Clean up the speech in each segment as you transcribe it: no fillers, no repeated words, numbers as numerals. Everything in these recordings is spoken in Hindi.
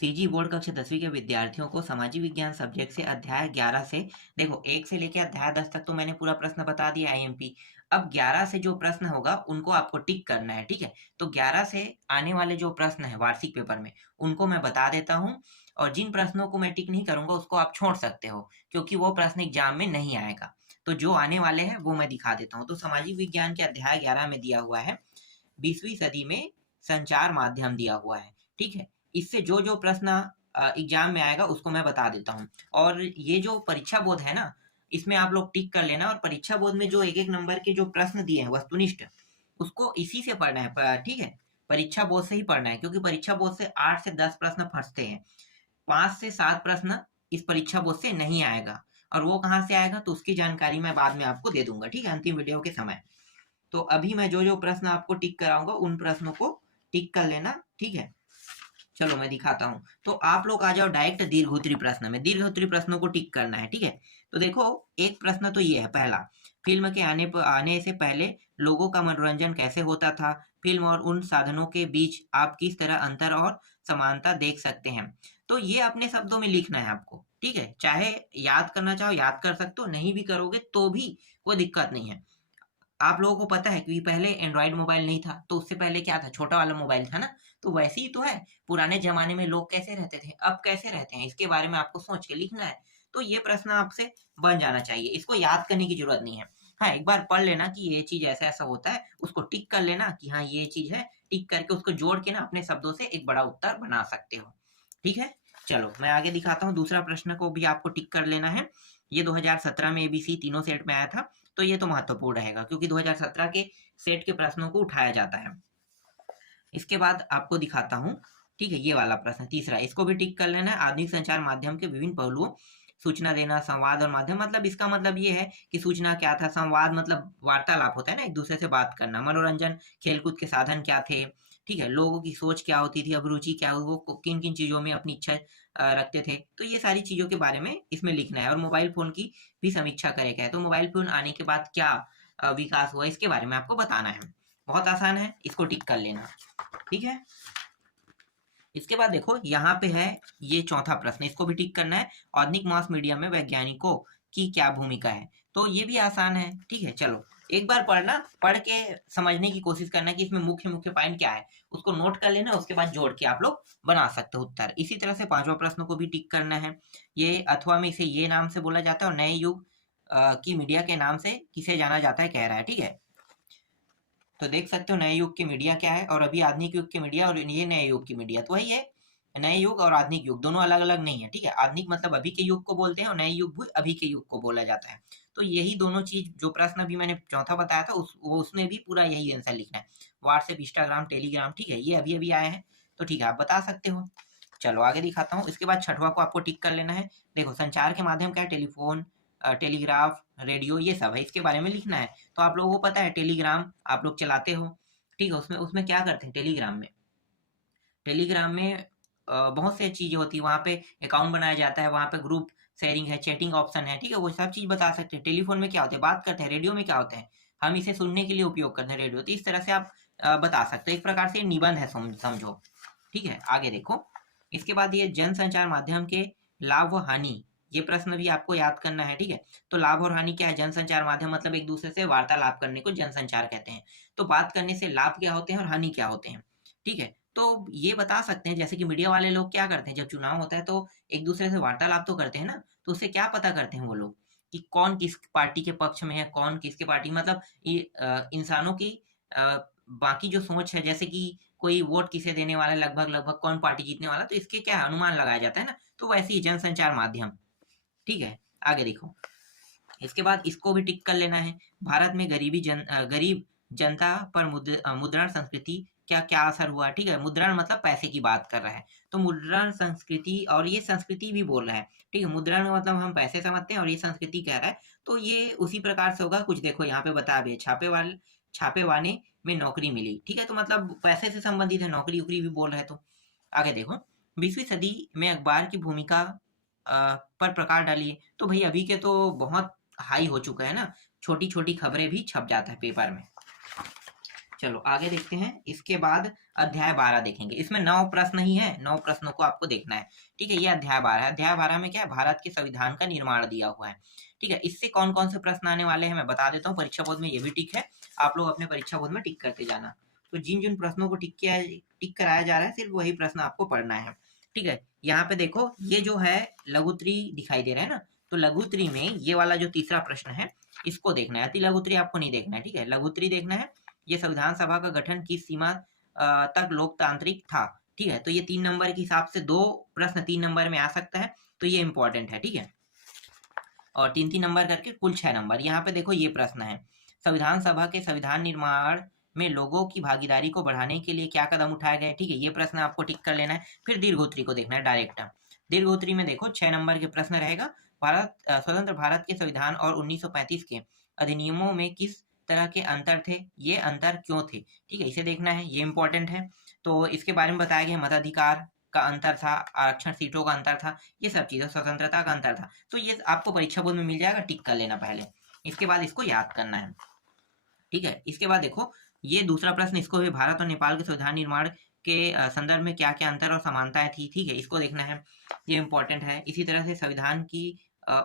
सीजी बोर्ड कक्षा 10वीं के विद्यार्थियों को सामाजिक विज्ञान सब्जेक्ट से अध्याय 11 से देखो 1 से लेकर अध्याय 10 तक तो मैंने पूरा प्रश्न बता दिया आईएमपी। अब 11 से जो प्रश्न होगा उनको आपको टिक करना है, ठीक है। तो 11 से आने वाले जो प्रश्न है वार्षिक पेपर में उनको मैं बता देता हूँ, और जिन प्रश्नों को मैं टिक नहीं करूंगा उसको आप छोड़ सकते हो, क्योंकि वो प्रश्न एग्जाम में नहीं आएगा। तो जो आने वाले हैं वो मैं दिखा देता हूँ। तो सामाजिक विज्ञान के अध्याय 11 में दिया हुआ है 20वीं सदी में संचार माध्यम दिया हुआ है, ठीक है। इससे जो जो प्रश्न एग्जाम में आएगा उसको मैं बता देता हूँ। और ये जो परीक्षा बोध है ना, इसमें आप लोग टिक कर लेना। और परीक्षा बोध में जो एक एक नंबर के जो प्रश्न दिए हैं वस्तुनिष्ठ, उसको इसी से पढ़ना है, ठीक है। परीक्षा बोध से ही पढ़ना है, क्योंकि परीक्षा बोध से 8 से 10 प्रश्न फंसते हैं। 5 से 7 प्रश्न इस परीक्षा बोध से नहीं आएगा, और वो कहाँ से आएगा तो उसकी जानकारी मैं बाद में आपको दे दूंगा, ठीक है, अंतिम वीडियो के समय। तो अभी मैं जो जो प्रश्न आपको टिक कराऊंगा उन प्रश्नों को टिक कर लेना, ठीक है। चलो मैं दिखाता हूँ। तो आप लोग आ जाओ डायरेक्ट दीर्घोत्तरी प्रश्न में। दीर्घोत्तरी प्रश्नों को टिक करना है, ठीक है। तो देखो, एक प्रश्न तो ये है पहला, फिल्म के आने से पहले लोगों का मनोरंजन कैसे होता था? फिल्म और उन साधनों के बीच आप किस तरह अंतर और समानता देख सकते हैं? तो ये अपने शब्दों में लिखना है आपको, ठीक है। चाहे याद करना चाहो याद कर सकते हो, नहीं भी करोगे तो भी कोई दिक्कत नहीं है। आप लोगों को पता है कि पहले एंड्रॉइड मोबाइल नहीं था, तो उससे पहले क्या था, छोटा वाला मोबाइल था ना। तो वैसे ही तो है, पुराने जमाने में लोग कैसे रहते थे, अब कैसे रहते हैं, इसके बारे में आपको सोच के लिखना है। तो ये प्रश्न आपसे बन जाना चाहिए, इसको याद करने की जरूरत नहीं है। हाँ, एक बार पढ़ लेना कि ये चीज ऐसा ऐसा होता है, उसको टिक कर लेना कि हाँ ये चीज है। टिक करके उसको जोड़ के ना अपने शब्दों से एक बड़ा उत्तर बना सकते हो, ठीक है। चलो मैं आगे दिखाता हूँ। दूसरा प्रश्न को भी आपको टिक कर लेना है। ये 2017 में एबीसी तीनों सेट में आया था, तो ये तो महत्वपूर्ण रहेगा, क्योंकि 2017 के सेट के प्रश्नों को उठाया जाता है। इसके बाद आपको दिखाता हूँ, ठीक है, ये वाला प्रश्न तीसरा, इसको भी टिक कर लेना है। आधुनिक संचार माध्यम के विभिन्न पहलुओं, सूचना देना, संवाद और माध्यम, मतलब इसका मतलब ये है कि सूचना क्या था, संवाद मतलब वार्तालाप होता है ना, एक दूसरे से बात करना, मनोरंजन खेलकूद के साधन क्या थे, ठीक है, लोगों की सोच क्या होती थी, अभिरुचि क्या, वो किन किन चीजों में अपनी इच्छा रखते थे, तो ये सारी चीजों के बारे में इसमें लिखना है। और मोबाइल फोन की भी समीक्षा करेगा है, तो मोबाइल फोन आने के बाद क्या विकास हुआ इसके बारे में आपको बताना है। बहुत आसान है, इसको टिक कर लेना, ठीक है। इसके बाद देखो यहाँ पे है ये चौथा प्रश्न, इसको भी टिक करना है। आधुनिक मास मीडिया में वैज्ञानिकों की क्या भूमिका है? तो ये भी आसान है, ठीक है। चलो एक बार पढ़ना, पढ़ के समझने की कोशिश करना कि इसमें मुख्य मुख्य पॉइंट क्या है, उसको नोट कर लेना, उसके बाद जोड़ के आप लोग बना सकते हो उत्तर। इसी तरह से पांचवा प्रश्न को भी टिक करना है। ये अथवा में इसे ये नाम से बोला जाता है, और नए युग की मीडिया के नाम से किसे जाना जाता है, कह रहा है, ठीक है। तो देख सकते हो नए युग की मीडिया क्या है, और अभी आधुनिक युग की मीडिया, और ये नए युग की मीडिया, तो वही है। नए युग और आधुनिक युग दोनों अलग अलग नहीं है, ठीक है। आधुनिक मतलब अभी के युग को बोलते हैं, और नए युग भी अभी के युग को बोला जाता है। तो यही दोनों चीज, जो प्रश्न अभी मैंने चौथा बताया था उसमें भी पूरा यही आंसर लिखना है। व्हाट्सएप, इंस्टाग्राम, टेलीग्राम, ठीक है, ये अभी अभी आए हैं, तो ठीक है आप बता सकते हो। चलो आगे दिखाता हूँ। इसके बाद छठवा को आपको टिक कर लेना है। देखो संचार के माध्यम क्या है, टेलीफोन, टेलीग्राफ, रेडियो, ये सब है, इसके बारे में लिखना है। तो आप लोगों को पता है टेलीग्राम आप लोग चलाते हो, ठीक है। उसमें उसमें क्या करते हैं, टेलीग्राम में, टेलीग्राम में बहुत से चीजें होती है, वहाँ पे अकाउंट बनाया जाता है, वहाँ पे ग्रुप शेयरिंग है, चैटिंग ऑप्शन है, ठीक है, वो सब चीज बता सकते हैं। टेलीफोन में क्या होता है, बात करते हैं। रेडियो में क्या होता है, हम इसे सुनने के लिए उपयोग करते हैं रेडियो। तो इस तरह से आप बता सकते हैं, एक प्रकार से निबंध है, समझो, ठीक है। आगे देखो, इसके बाद ये जन संचार माध्यम के लाभ व हानि, ये प्रश्न भी आपको याद करना है, ठीक है। तो लाभ और हानि क्या है, जन संचार माध्यम मतलब एक दूसरे से वार्तालाप करने को जन संचार कहते हैं। तो बात करने से लाभ क्या होते हैं और हानि क्या होते हैं, ठीक है। तो ये बता सकते हैं, जैसे कि मीडिया वाले लोग क्या करते हैं, जब चुनाव होता है तो एक दूसरे से वार्तालाप तो करते हैं ना, तो उससे क्या पता करते हैं वो लोग कि कौन किस पार्टी के पक्ष में है, कौन किसके पार्टी, मतलब ये इंसानों की अ, बाकी जो सोच है, जैसे कि कोई वोट किसे देने वाला है, लगभग लगभग कौन पार्टी जीतने वाला, तो इसके क्या है, अनुमान लगाया जाता है ना। तो वैसे ही जनसंचार माध्यम, ठीक है। आगे देखो, इसके बाद इसको भी टिक कर लेना है। भारत में गरीब जनता पर मुद्रण संस्कृति क्या क्या असर हुआ, ठीक है। मुद्रण मतलब पैसे की बात कर रहा है, तो मुद्रण संस्कृति, और ये संस्कृति भी बोल रहा है, ठीक है। मुद्रण मतलब हम पैसे समझते हैं, और ये संस्कृति कह रहा है, तो ये उसी प्रकार से होगा कुछ। देखो यहाँ पे बता भी, छापेवाने में नौकरी मिली, ठीक है, तो मतलब पैसे से संबंधित है, नौकरी उकरी भी बोल रहे हैं। तो आगे देखो, 20वीं सदी में अखबार की भूमिका पर प्रकाश डालिए। तो भाई अभी के तो बहुत हाई हो चुका है ना, छोटी छोटी खबरें भी छप जाता है पेपर में। चलो आगे देखते हैं। इसके बाद अध्याय 12 देखेंगे। इसमें 9 प्रश्न ही है, 9 प्रश्नों को आपको देखना है। ठीक है, ये अध्याय 12 है। अध्याय 12 में क्या है, भारत के संविधान का निर्माण दिया हुआ है। ठीक है, इससे कौन कौन से प्रश्न आने वाले हैं मैं बता देता हूँ। परीक्षा बोर्ड में ये भी टिक है, आप लोग अपने परीक्षा बोर्ड में टिक करते जाना। तो जिन जिन प्रश्नों को टिक कराया जा रहा है, सिर्फ वही प्रश्न आपको पढ़ना है। ठीक है, यहाँ पे देखो ये जो है लघुत्री दिखाई दे रहा है ना, तो लघुत्री में ये वाला जो तीसरा प्रश्न है इसको देखना है। अति लघुत्री आपको नहीं देखना है। ठीक है, लघुत्री देखना है। ये संविधान सभा का गठन किस सीमा तक लोकतांत्रिक था। ठीक है, तो ये 3 नंबर के हिसाब से 2 प्रश्न 3 नंबर में आ सकता है, तो ये इंपॉर्टेंट है। ठीक है, और 3-3 नंबर करके कुल 6 नंबर। यहाँ पे देखो ये प्रश्न है, संविधान सभा के संविधान निर्माण में लोगों की भागीदारी को बढ़ाने के लिए क्या कदम उठाए गए। ठीक है, ये प्रश्न आपको टिक कर लेना है। फिर दीर्घोत्री को देखना है डायरेक्ट। दीर्घोत्री में देखो 6 नंबर के प्रश्न रहेगा। स्वतंत्र भारत के संविधान और 1935 के अधिनियमों में किस तरह के अंतर थे, ये अंतर क्यों थे। ठीक है, इसे देखना है, ये इंपॉर्टेंट है। तो इसके बारे में बताया गया, मताधिकार का अंतर था, आरक्षण सीटों का अंतर था, ये सब चीजें, स्वतंत्रता का अंतर था। तो ये आपको परीक्षा बोर्ड में मिल जाएगा, टिक कर लेना पहले। इसके बाद इसको याद करना है। ठीक है, इसके बाद देखो ये दूसरा प्रश्न, इसको भी भारत और नेपाल के संविधान निर्माण के संदर्भ में क्या क्या अंतर और समानताएं थी। ठीक है, इसको देखना है, ये इंपॉर्टेंट है। इसी तरह से संविधान की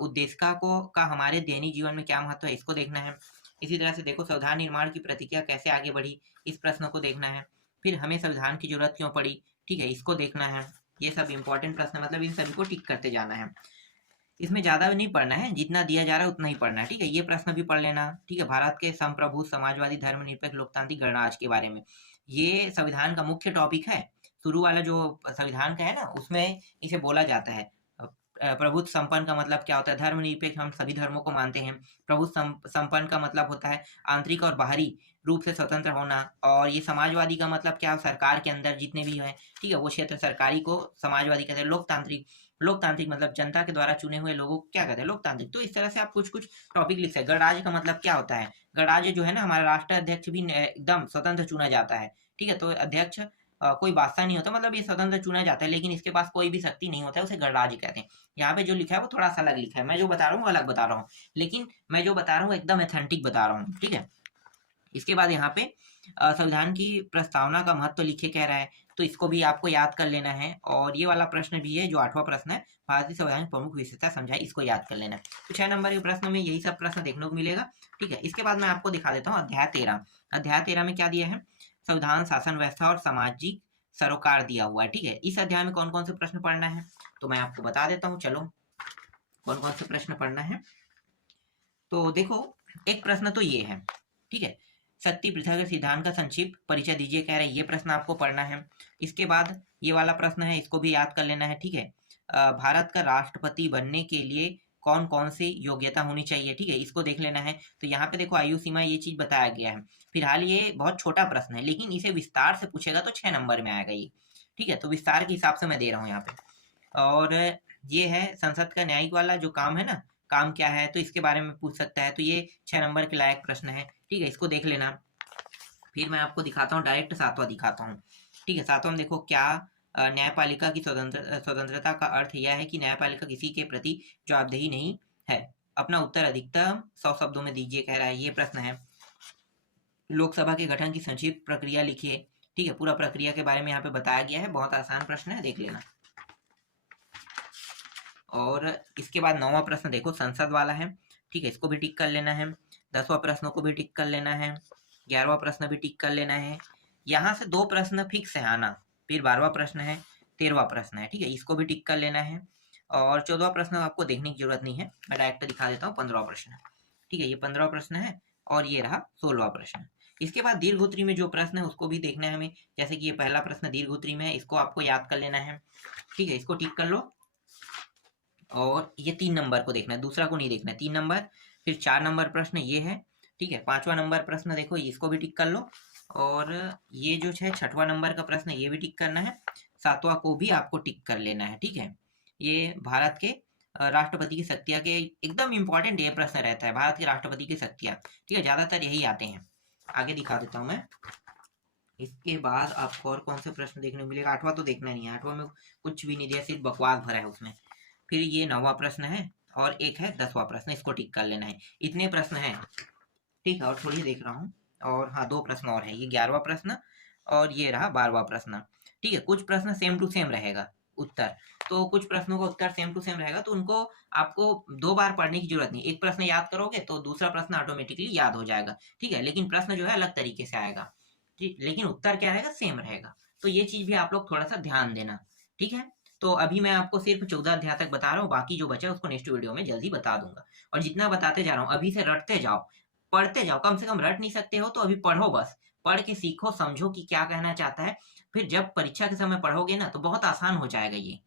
उद्देशिका को का हमारे दैनिक जीवन में क्या महत्व है, इसको देखना है। इसी तरह से देखो संविधान निर्माण की प्रक्रिया कैसे आगे बढ़ी, इस प्रश्न को देखना है। फिर हमें संविधान की जरूरत क्यों पड़ी। ठीक है, इसको देखना है। ये सब इंपॉर्टेंट प्रश्न, मतलब इन सभी को टिक करते जाना है। इसमें ज्यादा नहीं पढ़ना है, जितना दिया जा रहा है उतना ही पढ़ना है। ठीक है, ये प्रश्न भी पढ़ लेना। ठीक है, भारत के संप्रभु समाजवादी धर्मनिरपेक्ष लोकतांत्रिक गणराज्य के बारे में, ये संविधान का मुख्य टॉपिक है। शुरू वाला जो संविधान का है ना, उसमें इसे बोला जाता है। प्रभुत्व संपन्न का मतलब क्या होता है, धर्मनिरपेक्ष हम सभी धर्मों को मानते हैं। प्रभुत्व संपन्न का मतलब होता है आंतरिक और बाहरी रूप से स्वतंत्र होना। और ये समाजवादी का मतलब क्या, सरकार के अंदर जितने भी है, ठीक है, वो क्षेत्र सरकारी को समाजवादी कहते हैं। लोकतांत्रिक, लोकतांत्रिक मतलब जनता के द्वारा चुने हुए लोगों को क्या कहते हैं, लोकतांत्रिक। तो इस तरह से आप कुछ कुछ टॉपिक लिख सकते हैं। गणराज्य का मतलब क्या होता है, गणराज्य जो है ना, हमारा राष्ट्र अध्यक्ष भी एकदम स्वतंत्र चुना जाता है। ठीक है, तो अध्यक्ष कोई बादशाह नहीं होता, मतलब ये स्वतंत्र चुना जाता है, लेकिन इसके पास कोई भी शक्ति नहीं होता है, उसे गणराज्य कहते हैं। यहाँ पे जो लिखा है वो थोड़ा सा अलग लिखा है, मैं जो बता रहा हूँ अलग बता रहा हूँ, लेकिन मैं जो बता रहा हूँ एकदम एथेंटिक बता रहा हूँ। ठीक है, इसके बाद यहाँ पे संविधान की प्रस्तावना का महत्व लिखे कह रहा है, तो इसको भी आपको याद कर लेना है। और ये वाला प्रश्न भी है जो 8वां प्रश्न है, भारतीय संविधान की प्रमुख विशेषता समझाए, इसको याद कर लेना है। तो 6 नंबर के प्रश्न में यही सब प्रश्न देखने को मिलेगा। ठीक है, इसके बाद मैं आपको दिखा देता हूँ अध्याय 13। अध्याय 13 में क्या दिया है, संविधान, शासन व्यवस्था और सामाजिक सरोकार दिया हुआ है। ठीक है, इस अध्याय में कौन कौन से प्रश्न पढ़ना है तो मैं आपको बता देता हूँ। चलो कौन कौन से प्रश्न पढ़ना है, तो देखो एक प्रश्न तो ये है। ठीक है, शक्ति पृथक सिद्धांत का संक्षिप्त परिचय दीजिए कह रहे हैं, ये प्रश्न आपको पढ़ना है। इसके बाद ये वाला प्रश्न है, इसको भी याद कर लेना है। ठीक है, भारत का राष्ट्रपति बनने के लिए कौन कौन सी योग्यता होनी चाहिए। ठीक है, इसको देख लेना है। तो यहाँ पे देखो आयु सीमा, ये चीज बताया गया है। फिलहाल ये बहुत छोटा प्रश्न है, लेकिन इसे विस्तार से पूछेगा तो 6 नंबर में आएगा ये। ठीक है, तो विस्तार के हिसाब से मैं दे रहा हूँ यहाँ पे। और ये है संसद का न्यायिक वाला जो काम है ना, काम क्या है, तो इसके बारे में पूछ सकता है। तो ये 6 नंबर के लायक प्रश्न है। ठीक है, इसको देख लेना। फिर मैं आपको दिखाता हूँ, डायरेक्ट 7वां दिखाता हूँ। ठीक है, 7वां में देखो क्या, न्यायपालिका की स्वतंत्रता का अर्थ यह है कि न्यायपालिका किसी के प्रति जवाबदेही नहीं है। अपना उत्तर अधिकतम 100 शब्दों में दीजिए कह रहा है, ये प्रश्न है। लोकसभा के गठन की संक्षिप्त प्रक्रिया लिखिए। ठीक है, पूरा प्रक्रिया के बारे में यहाँ पे बताया गया है, बहुत आसान प्रश्न है, देख लेना। और इसके बाद 9वां प्रश्न देखो संसद वाला है। ठीक है, इसको भी टिक कर लेना है। 10वां प्रश्न को भी टिक कर लेना है। 11वां प्रश्न भी टिक कर लेना है। यहाँ से 2 प्रश्न फिक्स है आना। फिर 12वां प्रश्न है, 13वां प्रश्न है। ठीक है, इसको भी टिक कर लेना है। और 14वां प्रश्न आपको देखने की जरूरत नहीं है, मैं डायरेक्ट दिखा देता हूँ। 15वां प्रश्न। ठीक है, ये 15वां प्रश्न है। और ये रहा 16वां प्रश्न। इसके बाद दीर्घोत्री में जो प्रश्न है उसको भी देखना है हमें। जैसे कि ये पहला प्रश्न दीर्घोत्री में है, इसको आपको याद कर लेना है। ठीक है, इसको टिक कर लो। और ये 3 नंबर को देखना है, दूसरा को नहीं देखना है, 3 नंबर। फिर 4 नंबर प्रश्न ये है। ठीक है, 5वां नंबर प्रश्न देखो, इसको भी टिक कर लो। और ये जो है 6वां नंबर का प्रश्न, ये भी टिक करना है। 7वां को भी आपको टिक कर लेना है। ठीक है, ये भारत के राष्ट्रपति की शक्तियाँ के एकदम इंपॉर्टेंट ये प्रश्न रहता है, भारत के राष्ट्रपति की शक्तियाँ। ठीक है, ज्यादातर यही आते हैं। आगे दिखा देता हूँ मैं। इसके बाद आपको और कौन से प्रश्न देखने को मिलेगा, 8वां तो देखना नहीं है, 8वां में कुछ भी नहीं दिया, सिर्फ बकवास भरा है उसमें। फिर ये 9वां प्रश्न है, और एक है 10वां प्रश्न, इसको टिक कर लेना है। इतने प्रश्न हैं। ठीक है, और थोड़ी देख रहा हूँ, और हाँ 2 प्रश्न और है, ये 11वां प्रश्न और ये रहा 12वां प्रश्न। ठीक है, कुछ प्रश्न सेम टू सेम रहेगा उत्तर, तो कुछ प्रश्नों का उत्तर सेम टू सेम रहेगा, तो उनको आपको 2 बार पढ़ने की जरूरत नहीं। एक प्रश्न याद करोगे तो दूसरा प्रश्न ऑटोमेटिकली याद हो जाएगा। ठीक है, लेकिन प्रश्न जो है अलग तरीके से आएगा। ठीक, लेकिन उत्तर क्या रहेगा, सेम रहेगा। तो ये चीज भी आप लोग थोड़ा सा ध्यान देना। ठीक है, तो अभी मैं आपको सिर्फ 14 अध्याय तक बता रहा हूँ, बाकी जो बचा है उसको नेक्स्ट वीडियो में जल्दी बता दूंगा। और जितना बताते जा रहा हूँ अभी से रटते जाओ, पढ़ते जाओ। कम से कम रट नहीं सकते हो तो अभी पढ़ो, बस पढ़ के सीखो, समझो कि क्या कहना चाहता है। फिर जब परीक्षा के समय पढ़ोगे ना तो बहुत आसान हो जाएगा ये।